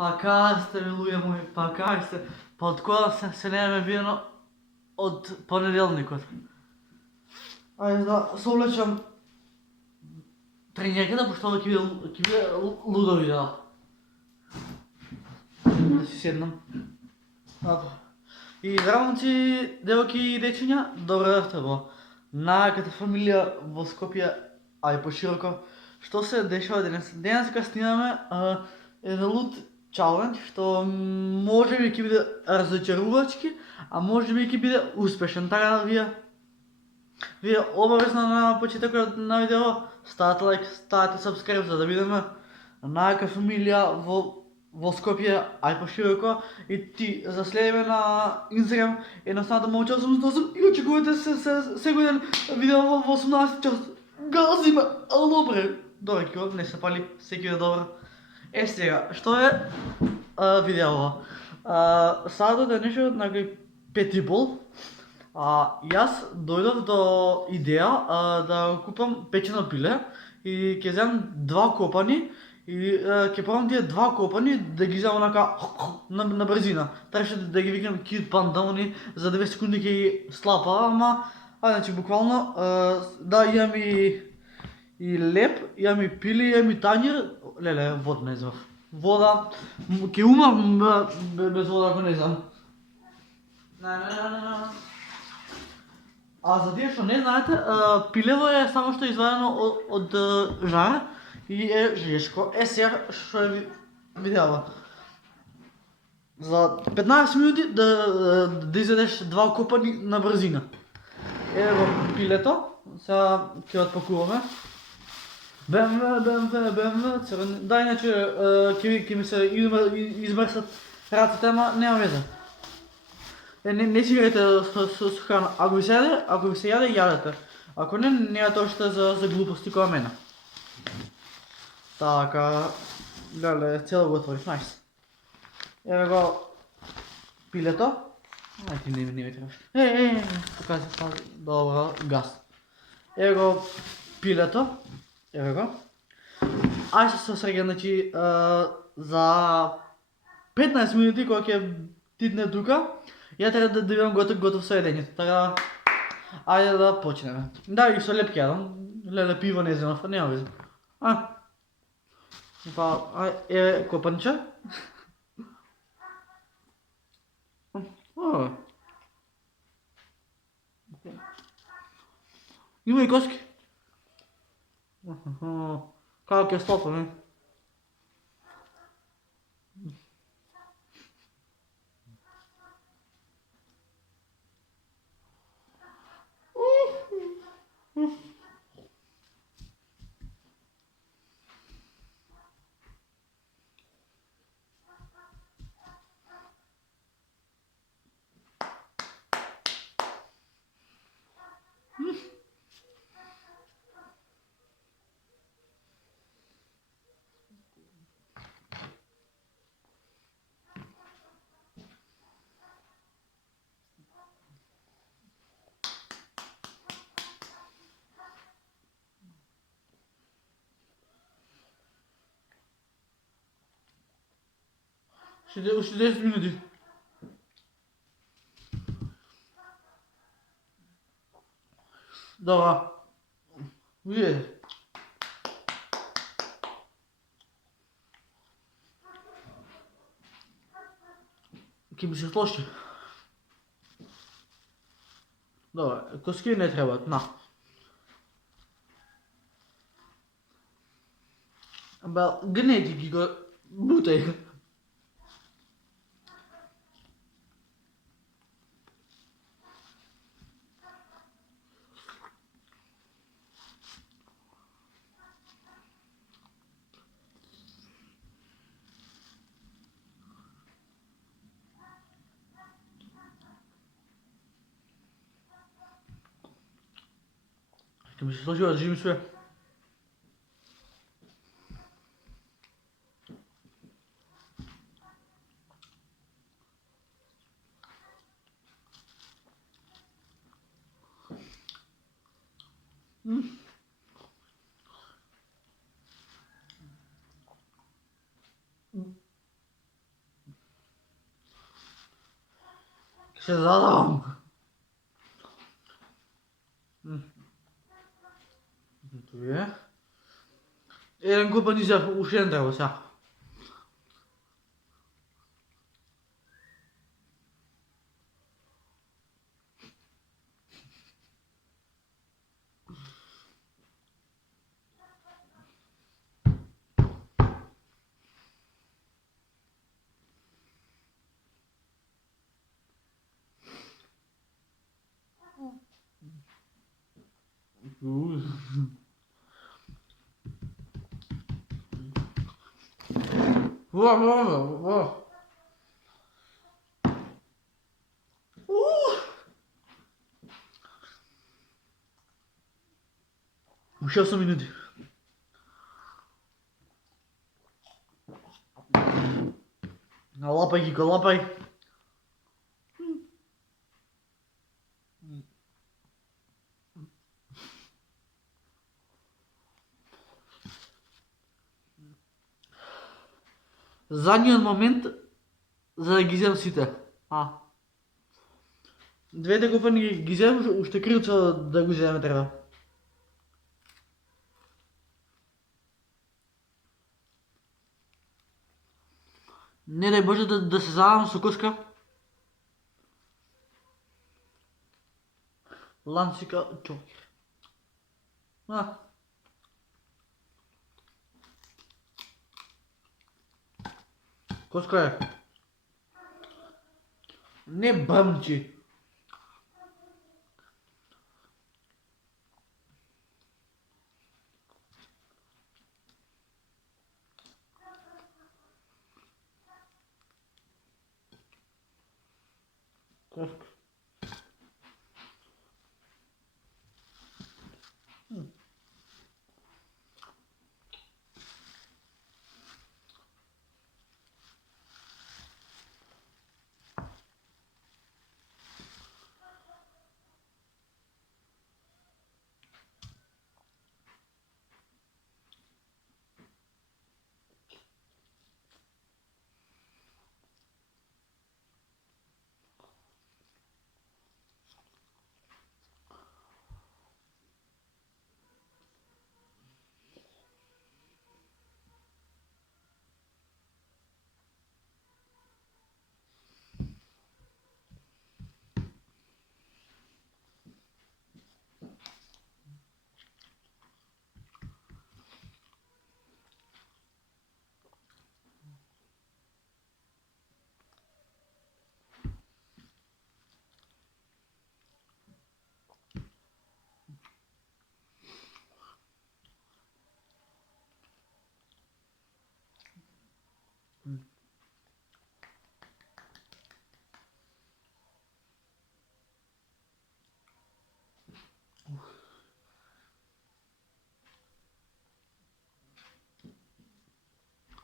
Pa kaj ste, miluje moj, pa kaj ste? Pa odkud se ne me vino od ponedeljnika. Ajde da se uvlečem trenirke da boš to, ki bi ludo videla. Da si sednem. I здравници, девойки и дечиња, добро утро. Најаката фамилија во Скопје, а и пошироко. Што се дешава денес? Денеска снимаме еден луд чалендж, што можеби ќе биде разочарувачки, а можеби ќе биде успешен. Така да вие обавезно на почетокот на видео ставате лайк, ставате subscribe за да бидеме најака фамилија во Скопје, а и пошироко, и ти за следиме на Инстаграм, едноставно да момче 88 и очекувате секој ден видео во 18 час. Гази ме, ало добре. Добре, ко не се пали, секој е добро. Сега, што е видео? Садот денешот на 5:30. Јас дојдов до идеја да купам печено пиле и ќе земам 2 копани и ќе пробам тие 2 копани да ги земам онака на брзина. Требаше да ги викнам Cute Panda, за 2 секунди ќе ги слапа, ама значи буквално да имам и леп, имам и пиле, имам и тањер. Леле, вода не земав. Вода, ќе умам без вода ако не земам. А за тие што не знаете, пилево е само што извадено од жар и е жешко. Сега што е видео. За 15 минути да изведеш 2 копани на брзина. Еве го пилето, сега ќе отпакуваме. БМВ, црвен. Да, иначе ќе ми се измрсат раците, ама нема веза. Не си играјте со храна. Ако ви се јаде, јадете. Ако не, нема тоа што за глупости која мене. Така, леле, цело го отвориш, најс. Еве го пилето. Ај ти не ми требаш. Така се става, добро, газ. Еве го пилето. Еве го. Ај се сосреќам, значи, за 15 минути кога ќе титне тука, ја треба да бидам готов со едењето, така ајде да почнеме. Да, и со леп ќе јадам, леле пиво не земав, нема веза. Па, еве копанче. Има и коски. Како ќе слопаме? Уште 10 минути. Добра. Видете. Ќе ми се слоши. Добре, коски не требаат, на. Гнети ги го бутај. Ќе ми се сложи да живим све. Ще задам. Tu je? Jedan kupa nisam už jen treba sa. Во. Ще 8 минути. Лапай, Гико, лапай. Задниот момент за да ги изем сите. Двете купани ги изем, уште крилцо да го иземе треба. Не дај Боже да се задам со коска. Лансика чокер. Коска е. Не бръмчи. Коска.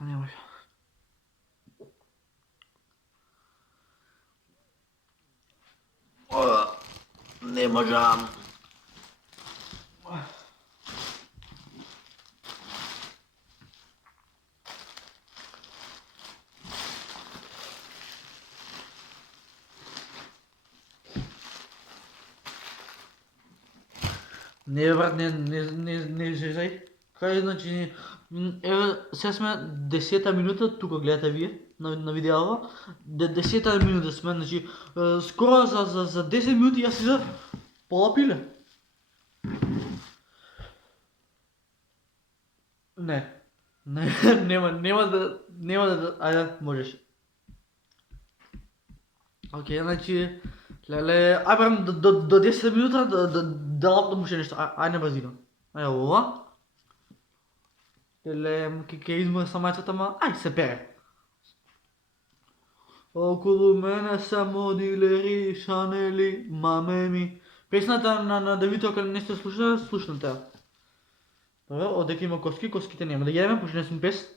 Не може. Не можам. Не, брат, не излезай. Кај, значи, еве, сега сме 10-та минута, тука гледате вие на видеото. 10-та минута сме, значи, скоро за 10 минути јас иза пола пиле. Не. Нема да, ајде, можеш. Океј, значи, леле, ај барем до 10 минута да лапнам уште нешто, ај не базирам. Ај ова. Леле, ке измора са мајцата, ма, ај се пере. Околу мене само дилери, шанели, мамеми. Песната на Давид, ако не сте слушнате. Добре, одека има коски, коските нема да ги јадеме, пошто не сум пес.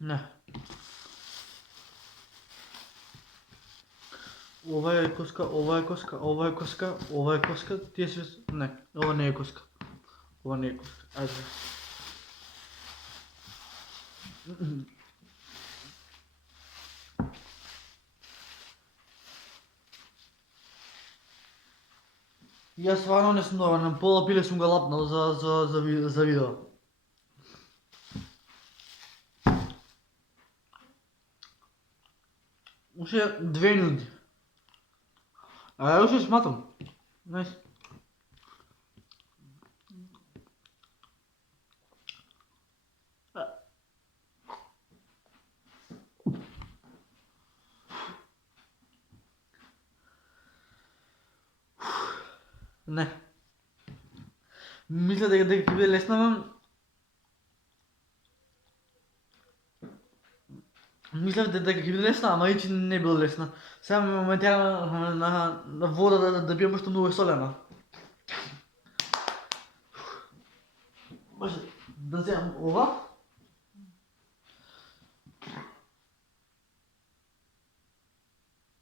Не. ова е коска, ова е коска, ова е коска, ова е коска, тие се... Не, ова не е коска. Ова не е коска. Ајде. Јас стварно не сум доволен, пола пиле сум го лапнал за видео. Уште 2 минути. А ја уште сматам. Најс. Не. Мисля дека ќе биде лесно, мислев дека ќе биде лесна, ама ичи не било лесна. Сега моментално на вода да пием што многу е солена. Може да земам ова?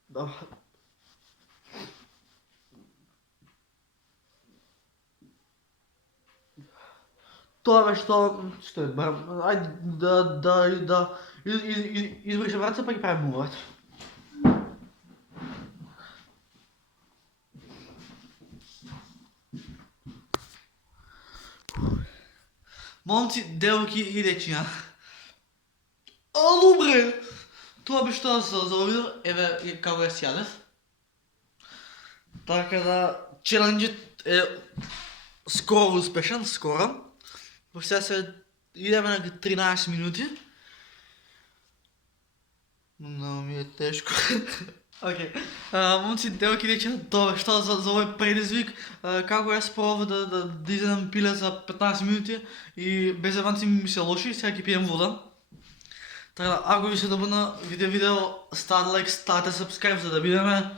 Да. Тоа беше што е, ајде да избришем раце па ги правим муват. Момци, девојки и дечиња. Ало бре! Тоа беше тоа за видео, еве како ја сјадев. Така да, челенџът е скоро успешен, скоро. Сега се идеме на 13 минути. Много ми е тешко. Окей. Момци, девојки и дечиња, тоа беше тоа за овој предизвик. Како јас пробав да изедам пиле за 15 минути и без еванци ми се лоши, сега ќе пием вода. Така да, ако ви се допадна видео, ставате лайк, ставате subscribe за да бидеме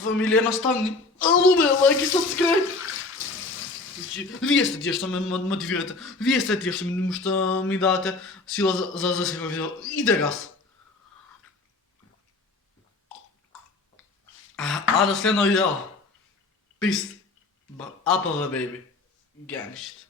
фамилија наставни. Ало бе, лайк и subscribe! Вие сте тие што ме мотивирате, вие сте тие што ми давате сила за секој видео. Иде газ! А до следно видео. Peace. APV baby. Gang shit.